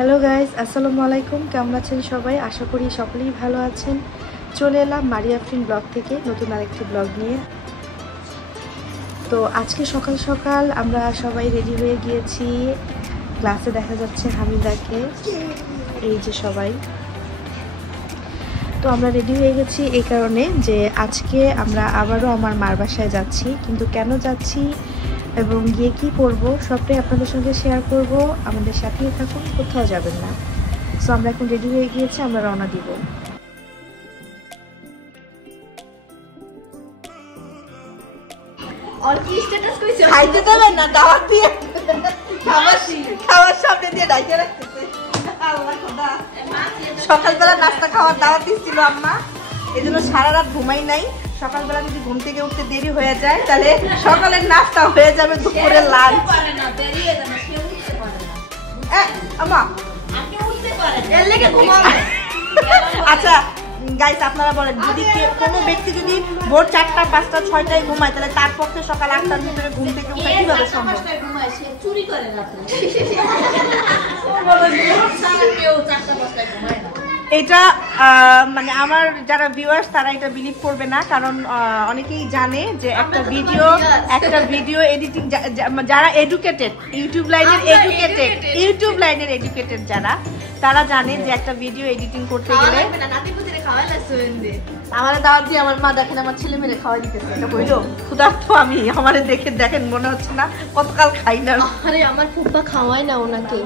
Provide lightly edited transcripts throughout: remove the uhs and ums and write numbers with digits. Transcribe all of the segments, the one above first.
Hello guys, আসসালামু আলাইকুম। কেমন আছেন সবাই? আশা করি সকলেই ভালো আছেন। চলে এলাম মারিয়া ফ্রিন ব্লগ থেকে নতুন আরেকটি ব্লগ নিয়ে। তো আজকে সকাল সকাল আমরা সবাই রেডি হয়ে গিয়েছি। ক্লাসে দেখা যাচ্ছে হামিদাকে, এই যে সবাই। তো আমরা রেডি হয়ে গেছি এই কারণে যে আজকে আমরা আবারও আমার মার বাসায় যাচ্ছি। কিন্তু কেন যাচ্ছি এবং গিয়ে কী করবো সবটাই আপনাদের সঙ্গে শেয়ার করব। আমাদের সাথেই থাকুন, কোথাও যাবেন না। সো আমরা এখন রেডি হয়ে গিয়েছি, আমরা রওনা দিব। খাইতে দেবেন না, দাওয়াত দিয়ে খাওয়ার সামনে দিয়ে ডাইকে রাখতেছে। সকালবেলা নাস্তা খাওয়ার দাওয়াত দিচ্ছিল আম্মা, এই জন্য সারা রাত ঘুমাই নাই। সকালবেলা যদি ঘুম থেকে উঠতে দেরি হয়ে যায় তাহলে সকালের নাস্তা হয়ে যাবে দুপুরের লাঞ্চ। আম্মা আচ্ছা গাইস, আপনারা বলেন, যদি কোনো ব্যক্তি যদি ভোর 4টা 5টা 6টায় ঘুমায় তাহলে তার পক্ষে সকাল 8টার ভিতরে ঘুম থেকে উঠে কিভাবে সম্ভব? এটা মানে আমার যারা ভিউয়ার্স তারা এটা বিলিভ করবে না, কারণ অনেকেই জানে যে একটা ভিডিও এডিটিং যারা এডুকেটেড, ইউটিউব লাইনের এডুকেটেড যারা, তারা জানে যে একটা ভিডিও এডিটিং করতে গেলে আমার দাওয়াত দিয়ে আমার মা দেখেন আমার ছেলে মেয়ে খাওয়াই দিতেছে। এটা বললো ক্ষুধার্ত আমি, আমারে দেখেন মনে হচ্ছে না কতকাল খাই না। আরে আমার ফুপ্পা খাওয়ায় না ওনাকে।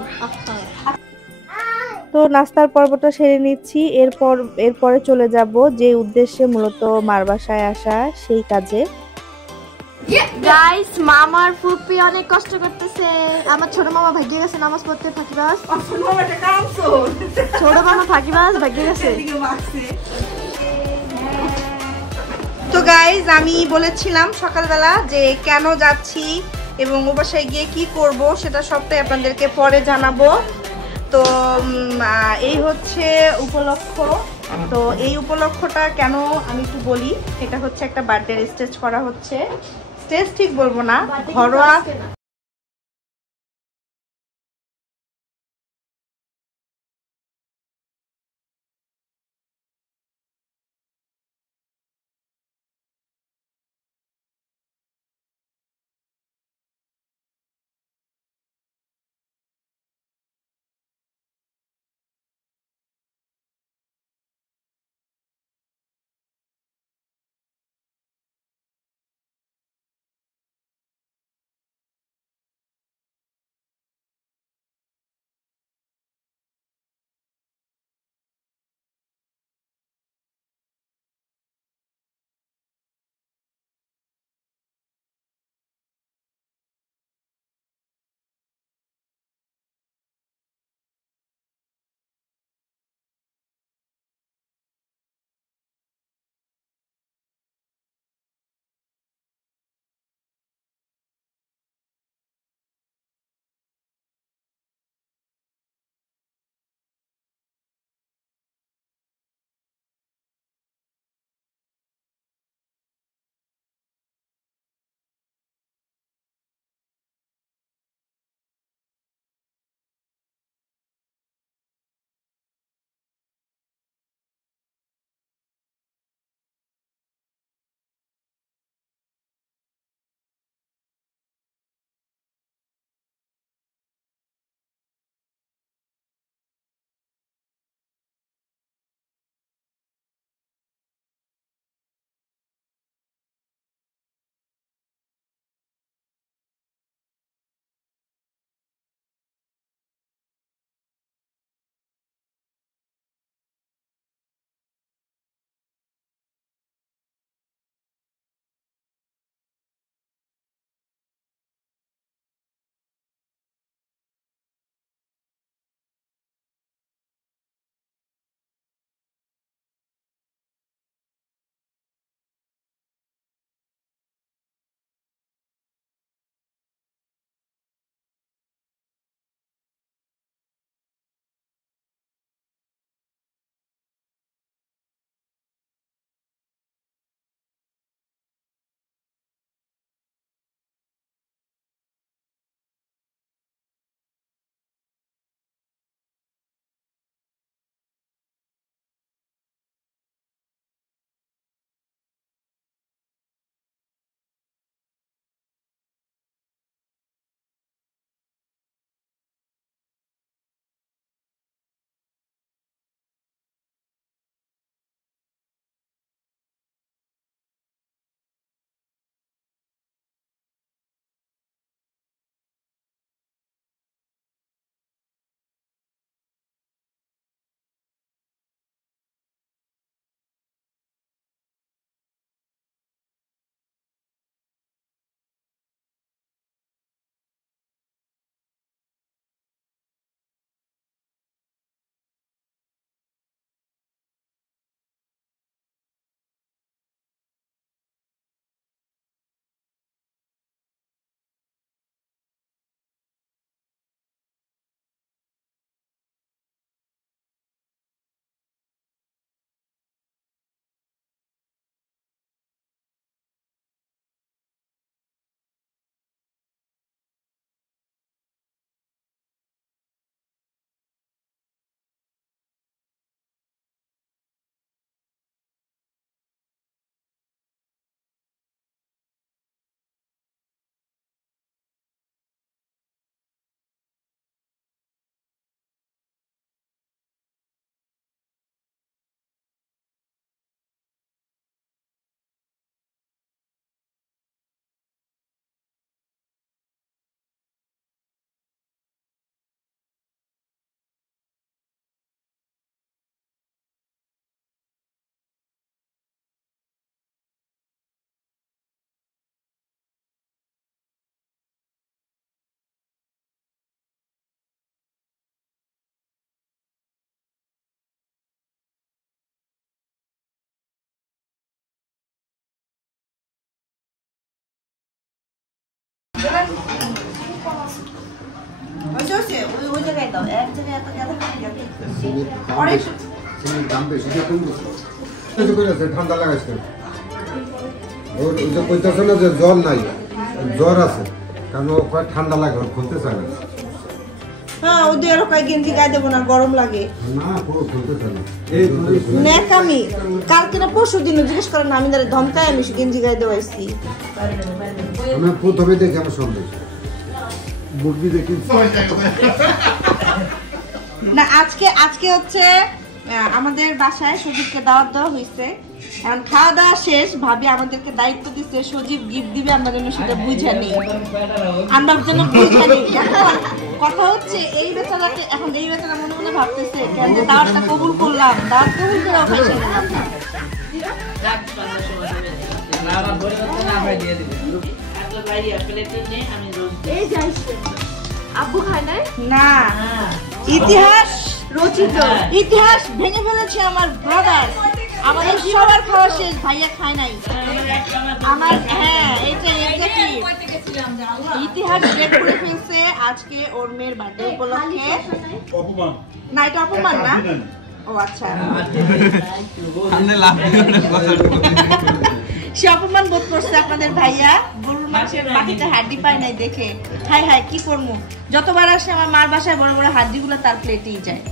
তো নাস্তার পর্বটা সেরে নিচ্ছি। এরপরে চলে যাব যে উদ্দেশ্যে মূলত মার বাসায় আসা, সেই কাজে। গাইস, মামার ফুপ্পি অনেক কষ্ট করতেছে। আমার ছোট মামা ভাগিয়ে গেছে নামাজ পড়তে। ফাঁকিবাজ ছোট মামা ফাঁকিবাজ ভাগিয়ে গেছে। তো গাইজ, আমি বলেছিলাম সকালবেলা যে কেন যাচ্ছি এবং ও বাসায় গিয়ে কি করব সেটা সবটাই আপনাদেরকে পরে জানাবো। তো এই হচ্ছে উপলক্ষ। তো এই উপলক্ষটা কেন আমি একটু বলি। এটা হচ্ছে একটা বার্থডে স্টেজ করা হচ্ছে, স্টেজ ঠিক বলবো না, ঘরোয়া জায়গায় দাও, এক জায়গায় এত গাদা দাম বেশি ঠান্ডা লাগাইছে কইতেছে না যে জ্বর নাই, জ্বর আছে, কারণ ও ঠান্ডা লাগে, ওর খুলতে চায় না। হ্যাঁ, ওদের কয় গেঞ্জি গায়ে দেবো না, গরম লাগে না, পুরো খুলতে চায় না। ন্যাকামি কালকে না পরশু দিন জিজ্ঞেস করেন না, আমি তাদের ধমকায় আমি গেঞ্জি গায়ে দেওয়াইছি। আমি প্রথমে দেখি আমার সন্দেহ মুরগি দেখি না। আজকে হচ্ছে আমাদের বাসায় সজীবকে দাওয়াত দেওয়া হয়েছে। এখন খাওয়া দাওয়া শেষ, ভাবি আমাদেরকে দায়িত্ব দিচ্ছে সজীব গিফট দিবে, আমরা যেন সেটা বুঝে নিই, আমরা যেন বুঝে নিই। কথা হচ্ছে এই বেচারাকে, এখন এই বেচারা মনে মনে ভাবতেছে কেন যে দাওয়াতটা কবুল করলাম, দাওয়াত কবুল করে পয়সা নিলাম না। আব্বু খায় নাই না, ইতিহাস রচিত, ইতিহাস ভেঙে ফেলেছে আমার ব্রাদার। আমাদের সবার খাওয়া শেষ, ভাইয়া খায় নাই আমার। হ্যাঁ, এটা এক্স্যাক্টলি ইতিহাস ব্রেক করে ফেলছে আজকে ওর মেয়ের বার্থডে উপলক্ষে। না, এটা অপমান না। ও আচ্ছা, সে অপমান বোধ করছে আপনাদের ভাইয়া, গরুর মাংসের বাকিটা হাড্ডি পায় নাই দেখে। হাই হাই, কি করবো, যতবার আসে আমার মার বাসায় বড় বড় হাড্ডিগুলো তার প্লেটেই যায়।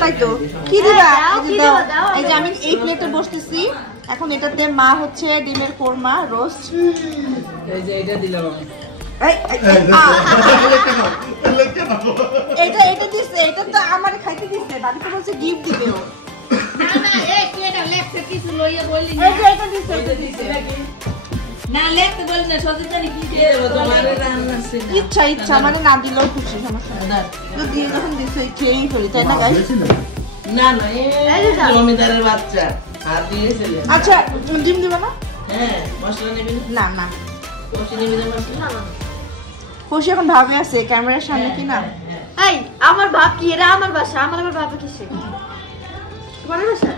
তাই তো, কি দিবা? এই যে আমি এই প্লেটে বসতেছি এখন, এটাতে মা হচ্ছে ডিমের কোরমা রোস্ট, এটা দিচ্ছে, এটা তো আমার খাইতে দিচ্ছে, বাড়ি তো বলছে গিফট দিবে ও। ইচ্ছা ইচ্ছা মানে না দিলেও খুশি, সমস্যা নেই, দিয়ে যখন দিচ্ছে খেয়েই ফেলি, তাই না গাইস? আচ্ছা, ডিম দিবে না? না না, খুশি এখন ভাবে আছে ক্যামেরার সামনে কি না। এই আমার বাপ কি, এরা আমার বাসা, আমার বাবা কিসে তোমার বাসা?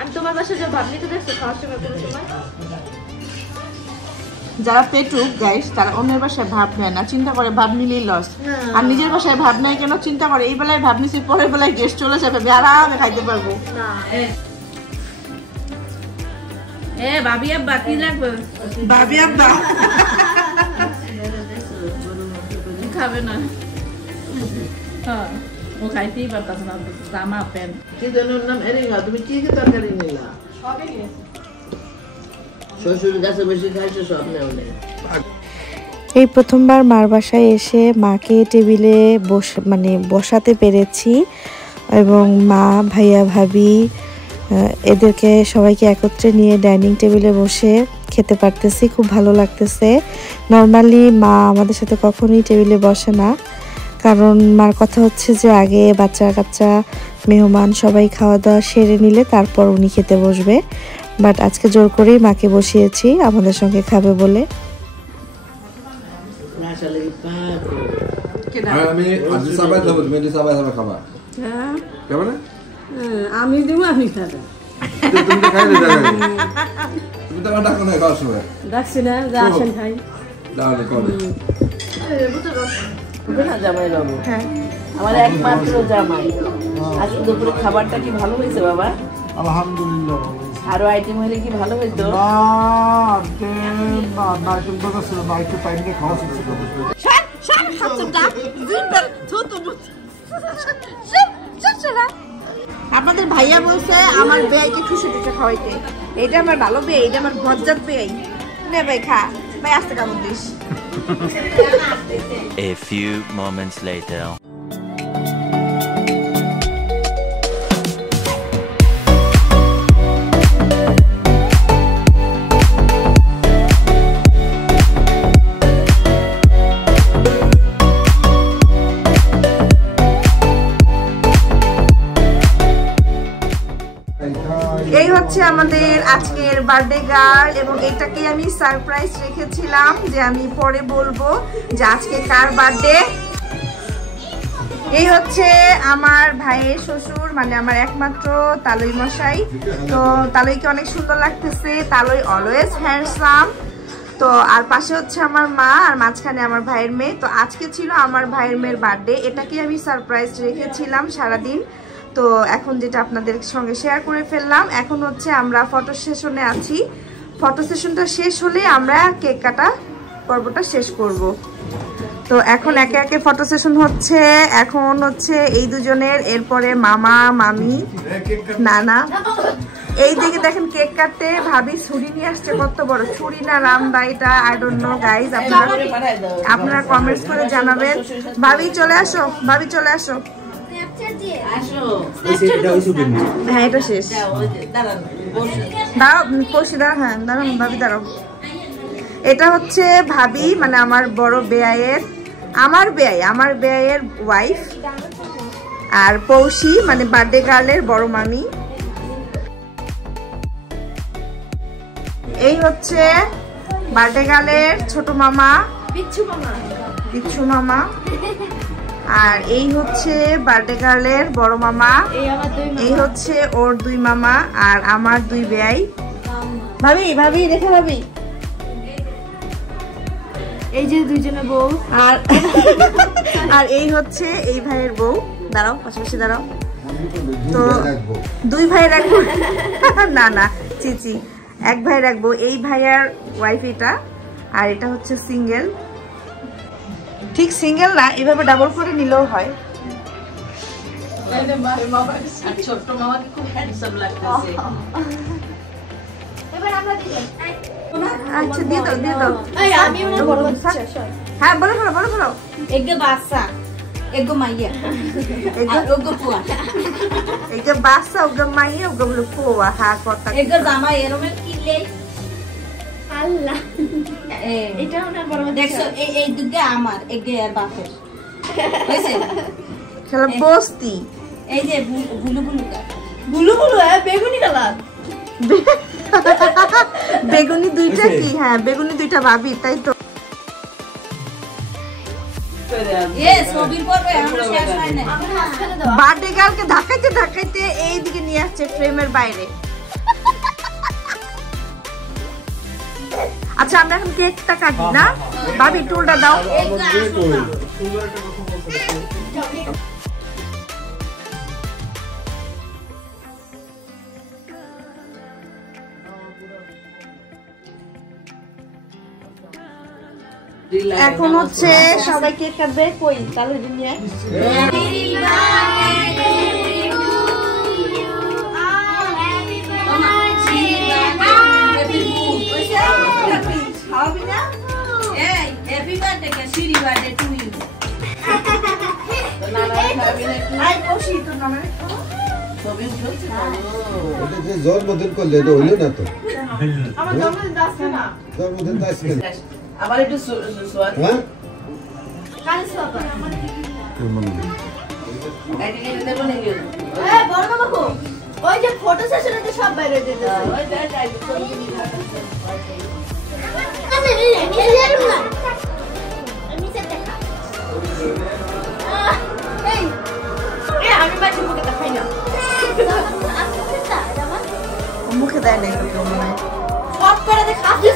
আমি তোমার বাসা যে ভাব নিতে দেখছো খাওয়ার সময় কোনো সময়? যারা পেটুক গাইস, তারা অন্যের বাসায় ভাব নেয় না, চিন্তা করে ভাব নিলেই লস। আর নিজের বাসায় ভাব নেয় কেন, চিন্তা করে এই বেলায় ভাব নিছি, পরের বেলায় গেস্ট চলে যাবে, আরামে খাইতে পারবো। ভাবি আব্বা কি লাগবে? ভাবি আব্বা খাবে না, ও খাইতেই পারতাছে না, জামা প্যান্ট। কি জানোর নাম এরিঙ্গা, তুমি কি কি তরকারি নিলা? শ্বশুর কাছে বেশি খাইছো, সব নেও নেই। এই প্রথমবার মার বাসায় এসে মাকে টেবিলে বসাতে পেরেছি, এবং মা, ভাইয়া, ভাবি এদেরকে সবাইকে একত্রে নিয়ে ডাইনিং টেবিলে বসে খেতে পারতেছি, খুব ভালো লাগতেছে। নর্মালি মা আমাদের সাথে কখনোই টেবিলে বসে না, কারণ মার কথা হচ্ছে যে আগে বাচ্চা কাচ্চা মেহমান সবাই খাওয়া দাওয়া সেরে নিলে তারপর উনি খেতে বসবে, বাট আজকে জোর করেই মাকে বসিয়েছি আমাদের সঙ্গে খাবে বলে। আমি সাবাই খাবো, তুমি সাবাই খাবা? খাবে না? আমি দিব, আমি খাবো। তুমি তো খাইলে যাবে, তুমি তো আমার ডাকো না খাওয়ার সময়। ডাকছি না, যা আসেন খাই। দাঁড়ালে কবে? জামাই বাবু, আমার একমাত্র জামাই। আজকে দুপুরে খাবারটা কি ভালো হয়েছে বাবা? আলহামদুলিল্লাহ। আরো আইটেম হলে কি ভালো হইতো? আপনাদের ভাইয়া বলছে আমার বেয়াইকে খুশি টুসে খাওয়াইতে, এটা আমার ভালো বেয়ে, এটা আমার বজ্জাত বেয়াই। নে ভাই খা, ভাই আস্তে কামড় this. A few moments later. এই হচ্ছে আমাদের আজকের বার্থডে গার্ল, এবং এটাকে আমি সারপ্রাইজ রেখেছিলাম যে আমি পরে বলবো যে আজকে কার বার্থডে। এই হচ্ছে আমার ভাইয়ের শ্বশুর, মানে আমার একমাত্র তালই মশাই। তো তালইকে অনেক সুন্দর লাগতেছে, তালই অলওয়েজ হ্যান্ডসাম। তো আর পাশে হচ্ছে আমার মা, আর মাঝখানে আমার ভাইয়ের মেয়ে। তো আজকে ছিল আমার ভাইয়ের মেয়ের বার্থডে, এটাকে আমি সারপ্রাইজ রেখেছিলাম সারাদিন। তো এখন যেটা আপনাদের সঙ্গে শেয়ার করে ফেললাম। এখন হচ্ছে আমরা ফটো সেশনে আছি, ফটো সেশনটা শেষ হলে আমরা কেক কাটা পর্বটা শেষ করব। তো এখন একে একে ফটো সেশন হচ্ছে। এখন হচ্ছে এই দুজনের, এরপরে মামা মামি নানা। এই দিকে দেখেন কেক কাটতে ভাবি ছুরি নিয়ে আসছে, কত বড় ছুরি না রামদা এটা, আই ডোন্ট নো গাইজ। আপনারা কমেন্টস করে জানাবেন। ভাবি চলে আসো, ভাবি চলে আসো। হ্যাঁ এটা শেষ, দাঁড়াও পড়ছি, দাঁড়াও, হ্যাঁ দাঁড়াও ভাবি দাঁড়াও। এটা হচ্ছে ভাবি, মানে আমার বড় বেয়াইয়ের, আমার বেয়াইয়ের ওয়াইফ। আর পৌষি মানে বার্থডে গার্লের বড় মামি। এই হচ্ছে বার্থডে গার্লের ছোট মামা বিচ্ছু মামা। আর এই হচ্ছে বার্থডে গার্লের বড় মামা। এই হচ্ছে ওর দুই মামা আর আমার দুই বেয়াই। ভাবি ভাবি রেখে ভাবি, এই যে দুইজনে বউ। আর এই হচ্ছে এই ভাইয়ের বউ। দাঁড়াও পাশাপাশি দাঁড়াও। তো দুই ভাই রাখবো না না চিচি, এক ভাই রাখবো। এই ভাইয়ার ওয়াইফ এটা, আর এটা হচ্ছে সিঙ্গেল। ঠিক সিঙ্গেল না, এভাবে ডাবল করে নিলেও হয়। ছোট্ট মামাকে খুব হ্যান্ডসাম লাগতেছে। আচ্ছা দিয়ে দাও দিয়ে দাও। হ্যাঁ বলো বলো বলো বলো। এগে বাচ্চা এগো মাইয়া এগো পুয়া এগে বাচ্চা ওগো মাইয়া ওগো বলো পুয়া। হ্যাঁ কথা এগো জামা এরমের কিলে আল্লাহ। এটা ওনার বড় দেখছো, এই দুগে আমার এগে আর বাপের হইছে খেলা বস্তি। এই যে বুলু বুলু কা বুলু বুলু বেগুনি কালার বেগুনি দুইটা কি? হ্যাঁ বেগুনি দুইটা ভাবি, তাই তো। বার্থডে গার্লকে ধাক্কাইতে ধাক্কাইতে এইদিকে নিয়ে আসছে ফ্রেমের বাইরে। আচ্ছা আমরা এখন কেকটা কাটি না? ভাবি টুলটা দাও। এখন হচ্ছে সবাই কেক কাটবে। কই তাহলে নিয়ে জন্মদিন করলে এটা হইল না তো। আমার জন্মদিন যাচ্ছে না। জন্মদিন তো আজকে আবার একটু হ্যাঁ বড় বাবু ওই যে ফটো সেশনেতে সব বাইরে যেতেছে। আমি বাড়ি মুখে দেখাই না, মুখে দেয় নাই তো মনে হয়। সব করে দেখাতে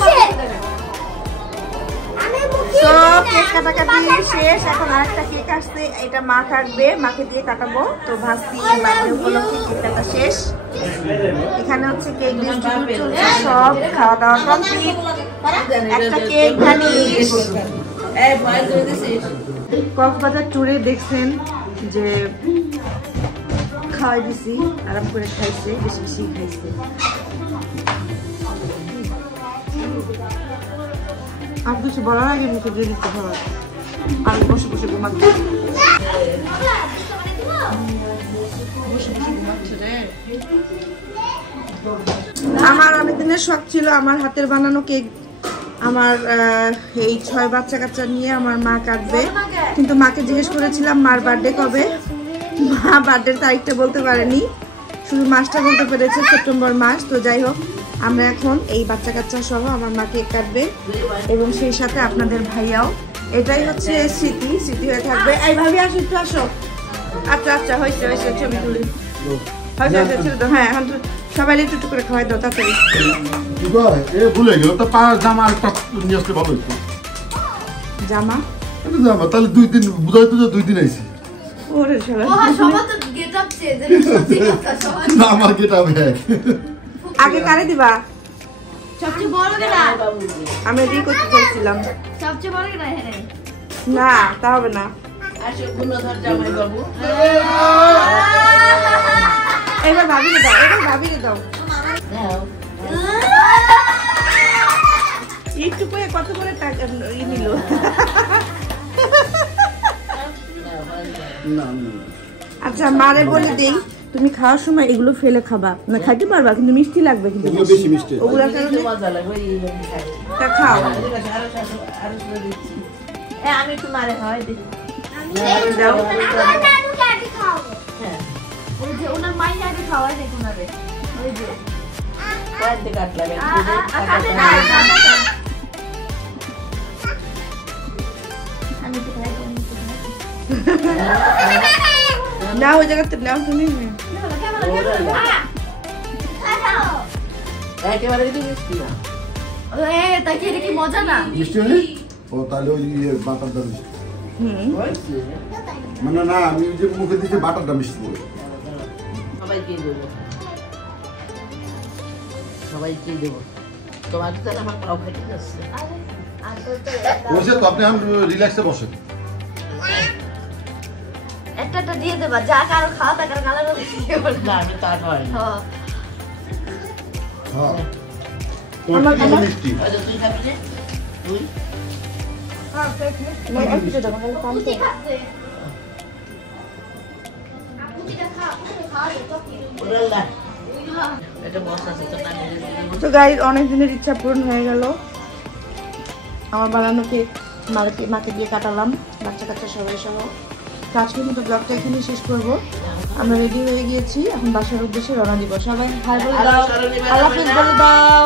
সব কেক কাটাকাটি শেষ। এখন আরেকটা কেক আসছে, এটা মা কাটবে, মাকে দিয়ে কাটাবো। তো ভাস্তি বার্থডে উপলক্ষে কেক কাটা শেষ। এখানে হচ্ছে কেক ডিস্ট্রিবিউট চলছে, সব খাওয়া দাওয়া কমপ্লিট। একটা কেক ভ্যানিশ। কক্সবাজার ট্যুরে দেখছেন যে খাওয়াই দিছি, আরাম করে খাইছে, বেশি বেশি খাইছে। আর কিছু বলার আগে মুখে দিয়ে দিতে হবে, আর বসে বসে ঘুমাচ্ছে। আমার অনেকদিনের শখ ছিল আমার হাতের বানানো কেক। আমার এই 6 বাচ্চা কাচ্চা নিয়ে আমার মা কাটবে, কিন্তু মাকে জিজ্ঞেস করেছিলাম মার বার্থডে কবে। মা বার্থডের তারিখটা বলতে পারেনি, শুধু মাসটা বলতে পেরেছে সেপ্টেম্বর মাস। তো যাই হোক, আমরা এখন এই বাচ্চা কাচ্চা সহ আমার মা কেক কাটবে এবং সেই সাথে আপনাদের ভাইয়াও। এটাই হচ্ছে স্মৃতি, স্মৃতি হয়ে থাকবে। এই ভাবি আসো, একটু আসো, আচ্ছা আচ্ছা হয়েছে হয়েছে, ছবি তুলি। হয়েছে হয়েছে, ছেড়ে দাও। হ্যাঁ এখন তো সবাই একটু একটু করে খাওয়াই দাও তাড়াতাড়ি। কি করে এ ভুলে গেল তো পা জামা একটা নিয়ে আসতে ভালো হতো। জামা এটা জামা তাহলে 2 দিন বুঝাই তো যে 2 দিন আইছি। ওরে শালা, সবার তো গেট আপ চেঞ্জ, সত্যি কথা সবার। না আমার গেট আপ হ্যাঁ। আগে কারে দিবা? সবচেয়ে বড় কেনা, আমি রি করতে চাইছিলাম। সবচেয়ে বড় কেনা হ্যাঁ। না তা হবে না, আসো গুণধর জামাই বাবু। এবার ভাবিরে দাও, এবার ভাবিরে দাও। দাও। একটু করে কত করে টাকা নিল? না আচ্ছা মারে বলে দেই, তুমি খাওয়ার সময় এগুলো ফেলে খাবা না, খাইতে পারবা কিন্তু মিষ্টি লাগবে কিন্তু ওগুলো বেশি মিষ্টি। ওগুলোর কারণে মজা লাগবে এই খাই। তা খাও। আরো দিচ্ছি। আমি একটু মারে হয় দেখি। দাও। হ্যাঁ ওই যে ওনার মাইয়া আগে খাওয়াই দেখ ওনারে, ওই যে কয়েকটা কাট লাগে। কাটে না, আমি তো খাই না ওই জায়গাতে নাও তুমি। একেবারে কিন্তু মিষ্টি না। তাই কি এটা কি মজা না? মিষ্টি হলে ও তাহলে ওই বাটারটা মিষ্টি। হয়েছে? মানে না আমি ওই যে মুখে দিয়েছি বাটারটা মিষ্টি বলে। সবাইকে দেবো, সবাইকে দেবো। তোমার তো আমার পাও ফেটে যাচ্ছে। বসে তো আপনি আমি রিল্যাক্সে বসেন। একটা একটা দিয়ে দেবা, যা কারো খাওয়া তা কারো কালার না আমি তা খাওয়াই না। হ্যাঁ তোমার কি মিষ্টি? আচ্ছা তুই খাবি না? তুই? ওরাল্লা। এটা বস আছে তো না মেরে দিবি। তো গাইস অনেক দিনের ইচ্ছা পূরণ হয়ে গেল। আমার বানানো কেক মাকে দিয়ে কাটালাম, বাচ্চা কাচ্চা সবাই সহ। তো আজকের মতো ব্লগটা এখানেই শেষ করবো। আমরা রেডি হয়ে গিয়েছি, এখন বাসার উদ্দেশ্যে রওনা দিব। সবাই হাই বলে দাও, আল্লাহ হাফেজ বলে দাও।